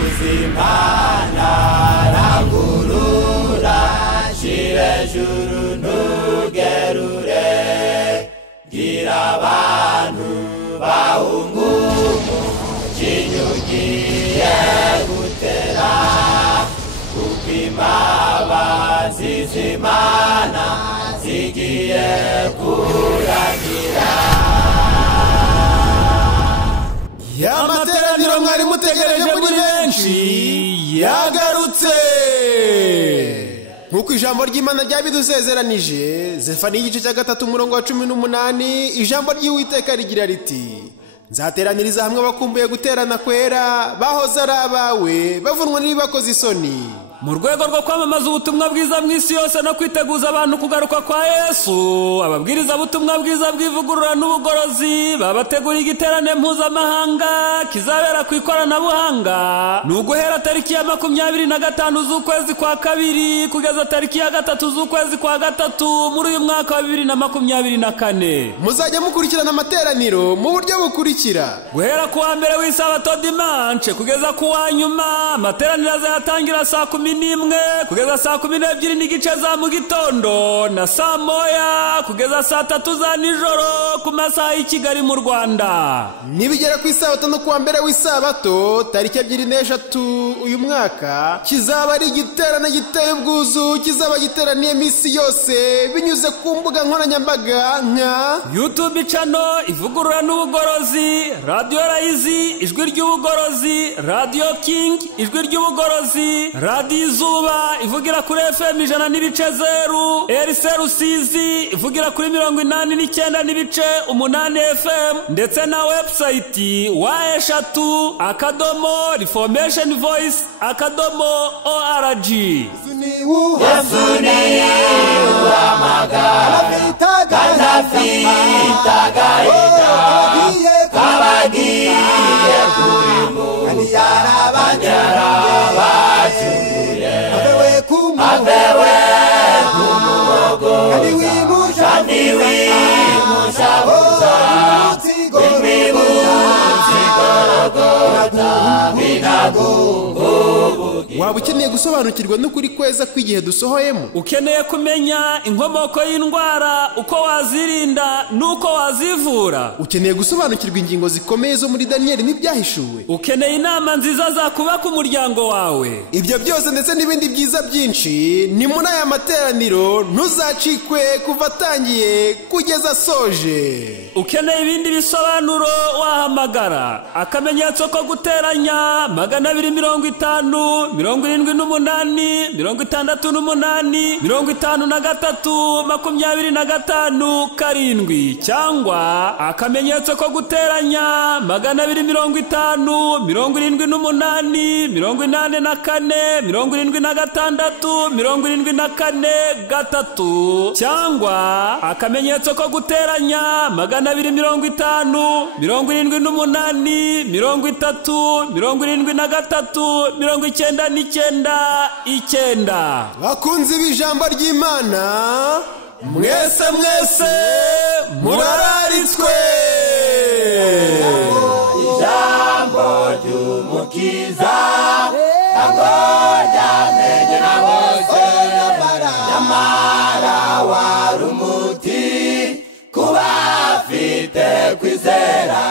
uzimana rangurura shire juru ntugerure gira abantu bahungumu kinyugiye gutera kupimaba zizimana zigiye kuragira y'amateraniro mwari mutegereje muri benshi yagarutse nk'uko ijambo ry'Imana ryabidusezeranije. Zefaniya igice cya 3 umurongo wa 18, ijambo ry'Uwiteka rigira riti nzateraniriza hamwe abakumbuye guterana kwera bahoze ari abawe bavunwa n'ibibakoze isoni. Mu rwego rwo kwamamaza ubutumwa bwiza mu isi yose no kwiteguza abantu kugaruka kwa Yesu, ababwiriza ubutumwa bwiza bw'ivugurura n'ubugorozi babategura igiterane mpuzamahanga kizabera ku ikoranabuhanga. Ni uguhera tariki ya 25 z'ukwezi kwa kabiri kugeza tariki ya 3 z'ukwezi kwa gatatu muri uyu mwaka wa 2024. Muzajya mukurikirana amateraniro mu buryo bukurikira: guhera ku wa mbere w'isabato dimanche kugeza ku wa nyuma, amateraniro azatangira saa 11 kugeza saa 12 n'igice za mu gitondo na saa 1 kugeza saa 3 za nijoro ku masaha y'i Kigali mu Rwanda. Nibigera ku isabato no kuwa mbere w'isabato tariki 23 uyu mwaka, kizaba ari igiterane giteye ubwuzu, kizaba giteraniye misi yose binyuze ku mbuga nkoranyambaga nka YouTube channel ivugurura n'ubugorozi, Radio Raizi ijwi ry'ubugorozi, Radio King ijwi ry'ubugorozi, Radio Izuba ivugira kuri FM 100.0, RC Rusizi ivugira kuri 89.8 FM, ndetse na website wa@reformationvoice.org. Yasuni uhamagara kanafita gaita kabagiye kurimu yarabanyarabacunguye abewe kumuhogo kandi wimushabuza imibuzigorogota binaguhubugi. Waba ukeneye gusobanukirwa n'ukuri kweza kw'igihe dusohoyemo? Ukeneye kumenya inkomoko y'indwara, uko wazirinda n'uko wazivura? Ukeneye gusobanukirwa ingingo zikomeye zo muri Danieli n'ibyahishuwe? Ukeneye inama nziza zakubaka umuryango wawe? Ibyo byose ndetse n'ibindi byiza byinshi ni muri aya materaniro, ntuzacikwe kuva atangiye kugeza asoje. Ukeneye ibindi bisobanuro wahamagara akamenyetso ko guteranya 250 78 68 53 25 7 cyangwa akamenyetso ko guteranya 250 78 84 76 74 cyangwa akamenyetso ko guteranya 250 78 30 99. Bakunzi b'ijambo ry'Imana, mwese murararitswe. Ijambo ry'umukiza agoja menye na bose nyamara wari umuti kuba afite kwizera.